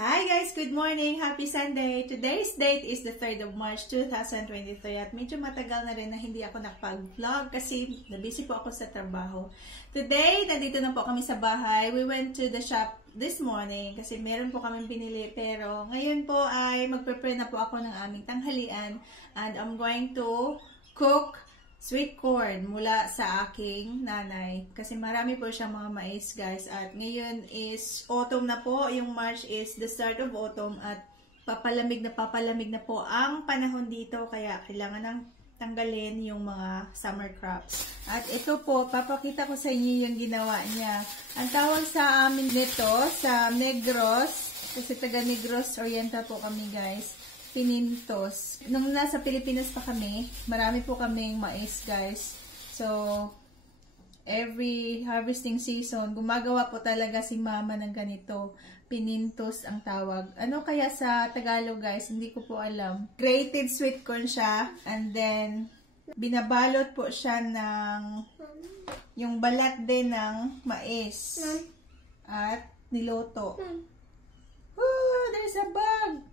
Hi guys! Good morning! Happy Sunday! Today's date is the 3rd of March 2023 at medyo matagal na rin na hindi ako nakapag-vlog kasi nabusy po ako sa trabaho. Today, nandito na po kami sa bahay. We went to the shop this morning kasi meron po kami binili pero ngayon po ay mag-prepare na po ako ng aming tanghalian and I'm going to cook sweet corn mula sa aking nanay. Kasi marami po siyang mga mais, guys. At ngayon is autumn na po. Yung March is the start of autumn. At papalamig na po ang panahon dito. Kaya kailangan nang tanggalin yung mga summer crops. At ito po, papakita ko sa inyo yung ginawa niya. Ang tawag sa amin nito, sa Negros, kasi taga Negros Oriental po kami, guys. Pinintos. Nung nasa Pilipinas pa kami, marami po kaming mais, guys. So, every harvesting season, gumagawa po talaga si mama ng ganito. Pinintos ang tawag. Ano kaya sa Tagalog, guys? Hindi ko po alam. Grated sweet corn siya. And then, binabalot po siya ng yung balat din ng mais. At niloto. Oh, there's a bug!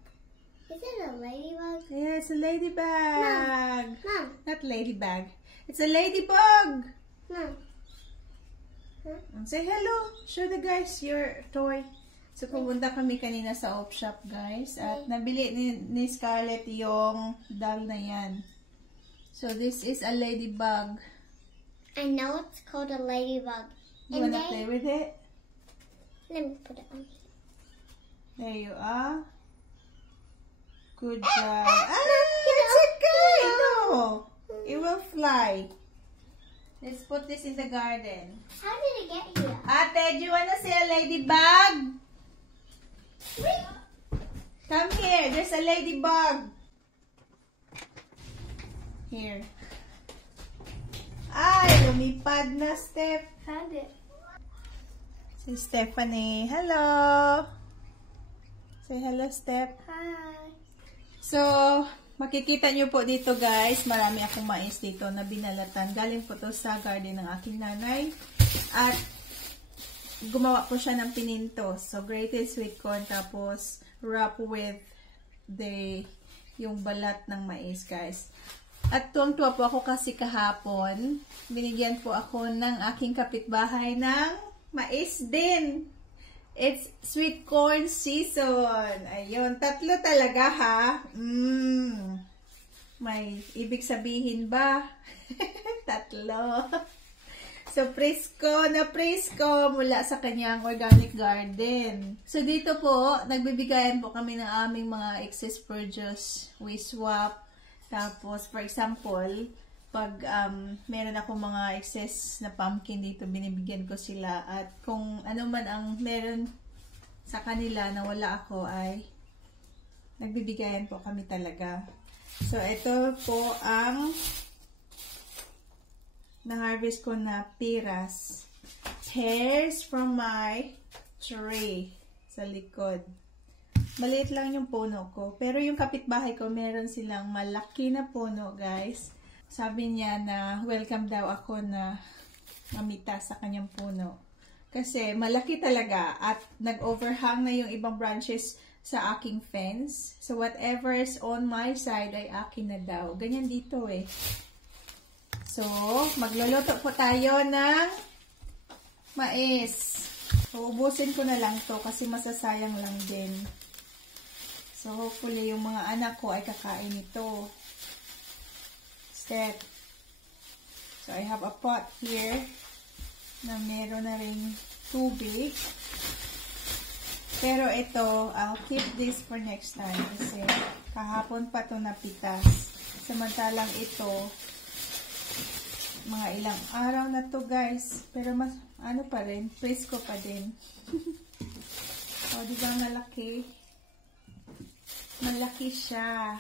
Is it a ladybug? Yeah, it's a ladybug. Mom. Not ladybug. It's a ladybug. Mom. Say hello. Show the guys your toy. So, pumunta kami kanina sa op shop, guys. At nabili ni Scarlett yung doll na yan. So, this is a ladybug. I know it's called a ladybug. You wanna play with it? Let me put it on. There you are. Good job. It's okay. No. It will fly. Let's put this in the garden. How did it get here? Ate, do you wanna see a ladybug? Come here. There's a ladybug. Here. Ay, lumipad na, Steph. Found it. Si Stephanie. Hello. Say hello, Steph. Hi. So, makikita nyo po dito, guys, marami akong mais dito na binalatan. Galing po to sa garden ng aking nanay. At gumawa po siya ng pinintos. So, grated sweet corn, tapos wrap with yung balat ng mais, guys. At tuwang-tuwa po ako kasi kahapon, binigyan po ako ng aking kapitbahay ng mais din. It's sweet corn season. Ayun, tatlo talaga ha. May ibig sabihin ba? Tatlo. So, presko na presko mula sa kanyang organic garden. So, dito po, nagbibigayan po kami ng aming mga excess produce. We swap. Tapos, for example, pag meron ako mga excess na pumpkin dito, binibigyan ko sila. At kung ano man ang meron sa kanila na wala ako, ay nagbibigayan po kami talaga. So, ito po ang na-harvest ko na piras. Hairs from my tree sa likod. Maliit lang yung puno ko. Pero yung kapitbahay ko, meron silang malaki na puno, guys. Sabi niya na welcome daw ako na mamita sa kanyang puno. Kasi malaki talaga at nag-overhang na yung ibang branches sa aking fence. So whatever is on my side ay akin na daw. Ganyan dito eh. So, magluluto po tayo ng mais. So, ubusin ko na lang to kasi masasayang lang din. So, hopefully yung mga anak ko ay kakain ito. Step. So, I have a pot here na meron na rin tubig. Pero ito, I'll keep this for next time kasi kahapon pa ito napitas. Samantalang ito, mga ilang araw na to, guys. Pero mas, ano pa rin, presko pa din. O, di ba malaki? Malaki siya.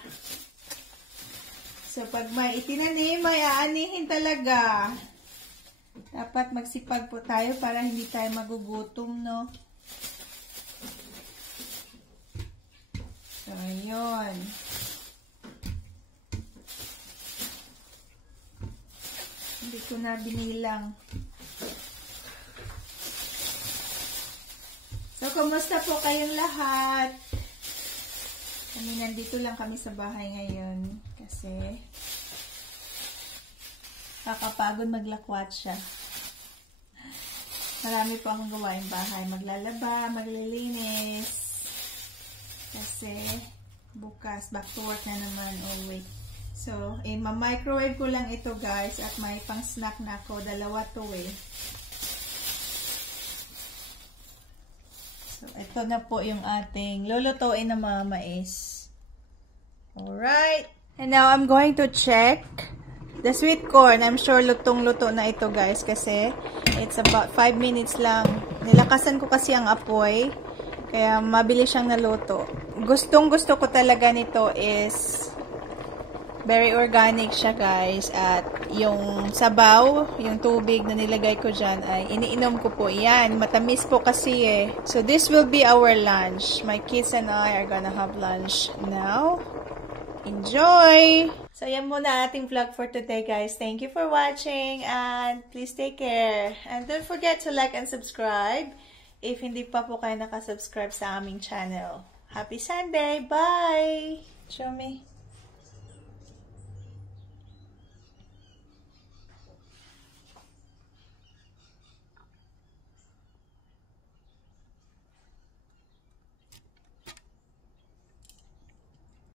So, pag may itinanim, may aanihin talaga. Dapat magsipag po tayo para hindi tayo magugutom, no? So, ayun. Hindi ko na binilang. So, kumusta po kayong lahat? Kami nandito lang kami sa bahay ngayon kasi kakapagod maglakwat siya. Marami po akong gawain bahay. Maglalaba, maglilinis. Kasi bukas, back to work na naman all week. So, ma-microwave ko lang ito guys at may pang snack na ako. Dalawa to eh. So, ito na po yung ating lulutuin na mga mais. Alright. And now, I'm going to check the sweet corn. I'm sure lutong-luto na ito guys kasi it's about 5 minutes lang. Nilakasan ko kasi ang apoy. Kaya mabilis siyang naluto. Gustong-gusto ko talaga nito is very organic siya guys. At yung sabaw, yung tubig na nilagay ko dyan ay iniinom ko po. Yan, matamis po kasi eh. So this will be our lunch. My kids and I are gonna have lunch now. Enjoy! So yan muna ating vlog for today guys. Thank you for watching and please take care. And don't forget to like and subscribe if hindi pa po kayo nakasubscribe sa aming channel. Happy Sunday! Bye! Show me.